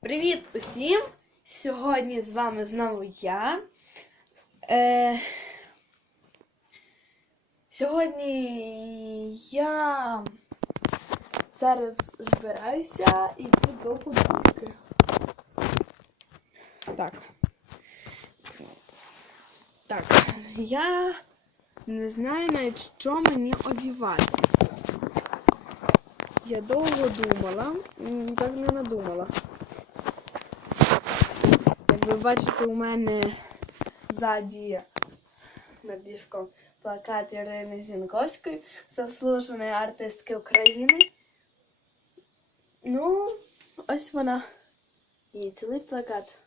Привіт усім! Сьогодні з вами знову я. Е, сьогодні я зараз збираюся і йду до подружки. Так. Так, я не знаю навіть, що мені одягати. Я довго думала, так не надумала. Ви бачите, у мене ззаді над ліжком плакат Ірини Зінковської, заслуженої артистки України. Ну, ось вона. І цілий плакат.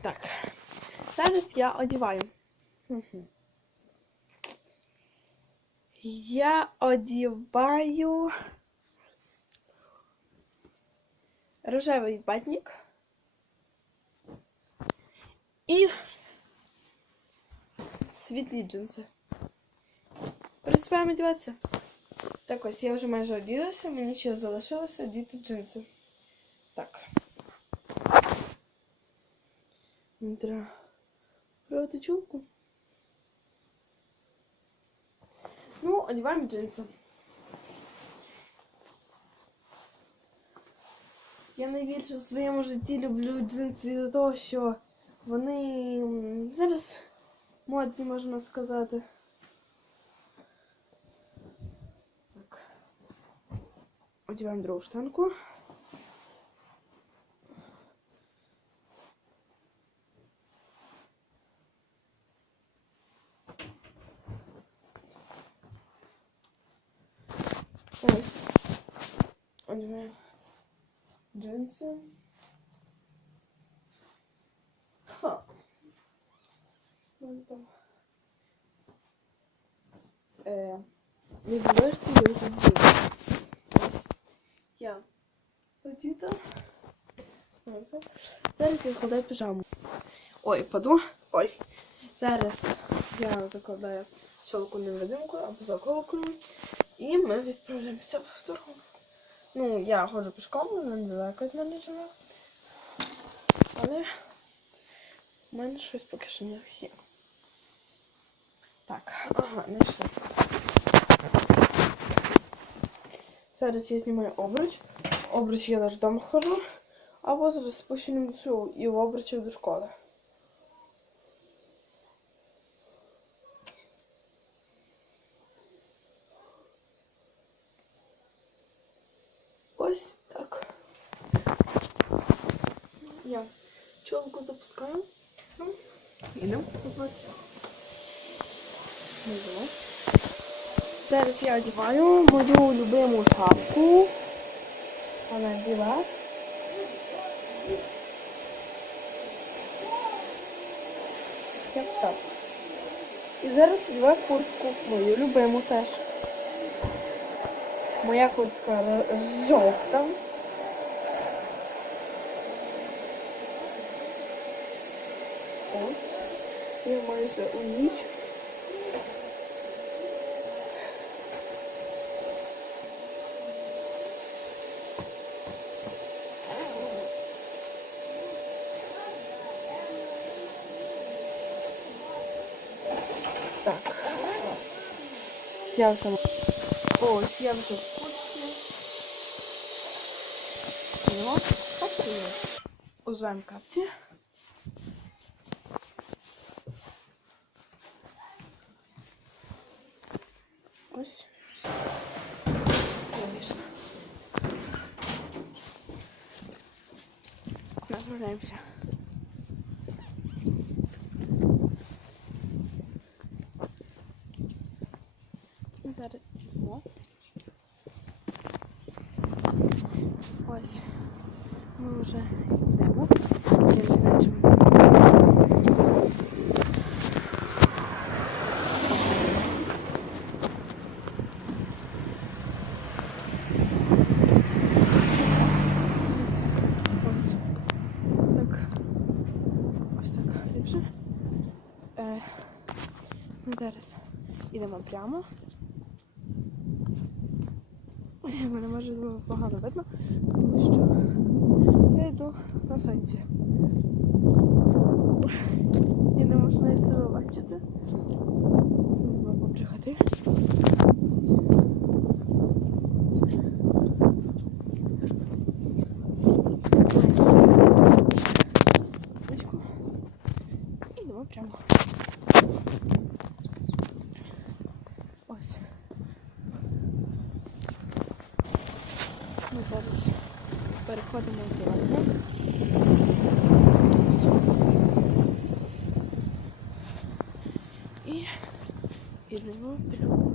Так. Зараз я одіваю. Я одіваю рожевий батник і світлі джинси. Приступаємо одягатися. Так ось я вже майже оділася, мені ще залишилося одіти джинси. Так. Мені треба брати чулку. Ну, одіваємо джинси. Я найбільше в своєму житті люблю джинси за того, що вони зараз модні, можна сказати. Так. Одіваємо другу штанку. Ось. Одіваємо джинси. Там. Е, відвертий я вже джинси. Я одіта. Зараз я вкладаю піжаму. Ой, паду. Ой. Зараз я закладаю чолку невидимкою або заколкою. І ми відправляємося в дорогу. Ну, я ходжу пішком, вона недалеко від мене живе. Але в мене щось поки що не є. Так, ага, знайшли. Зараз я знімаю обруч. Обруч я навіть вдома ходжу. Або з розпущеним душу і в обручі до школи. Ось так. Я чолку запускаю. Ну, ідемо Зараз я одягаю мою любиму шапку. Вона біла. Я в шапці. І зараз одягаю куртку, мою любиму теж. Моя куртка жовта. Ось. Я майже у ніч. Так. Я вже Ось, я вже в курсі. Йдемо капці. Узиваємо капці. Ось. Я вийшла. Направляємося. Зараз йдемо. Ось. Ми вже йдемо. Я не знаю, чому. Ось. Так. Ось так ліпше. Е, ми зараз йдемо прямо. Мене може погано видно, тому що я йду на сонці. Я не можу навіть побачити. Треба Баба приходи. Ручку. І йдемо прямо. Ось. Ми зараз переходимо в дорогу. І йдемо прямо.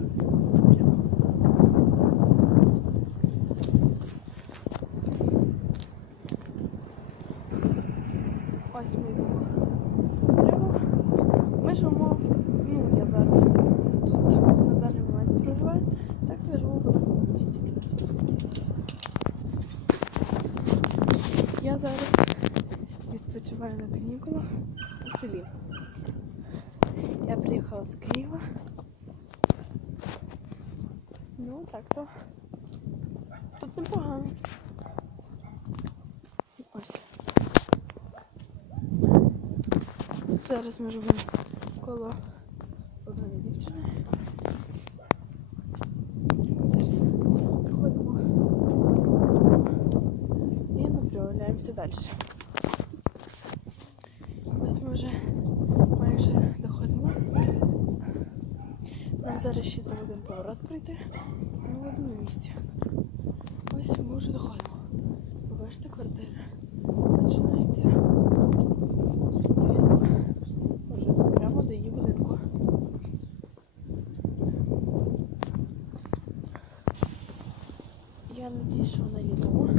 Ось ми йдемо прямо. Ми живемо, ну я зараз тут на даний момент проживаю, так я живу в одному місті. Я зараз відпочиваю на канікулах у селі. Я приїхала з Києва. Ну, так то тут непогано. Ось. Зараз ми живемо коло одної дівчини. Зараз приходимо і направляємося далі. Ось ми вже майже доходимо. Нам зараз ще треба один поворот пройти. Ми в одному місці. Ось ми вже доходимо. Ви Бачите, квартира починається. Вже прямо до її будинку. Я надіюсь, що вона є дома.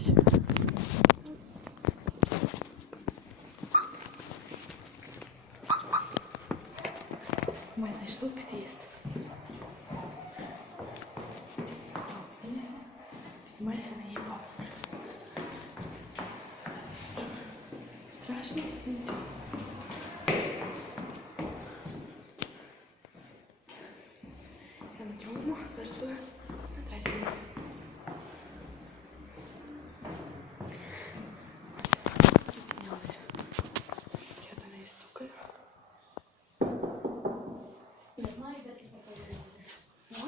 Ось. Ми зайшли в під'їзд. Піднімайся на його Страшно? Я на другому, зараз буду на третьому. Я піднялася. Я до неї стукаю.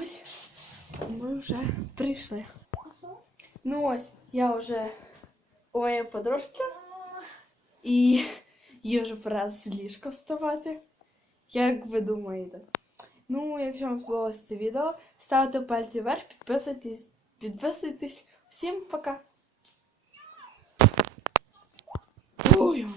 Ось вже прийшли. Ну ось, я вже у моєї подружки. І їй вже пора з ліжка вставати. Як ви думаєте? Ну, якщо вам сподобалось це відео, ставте пальці вверх, підписуйтесь, підписуйтесь. Всім пока! Ой,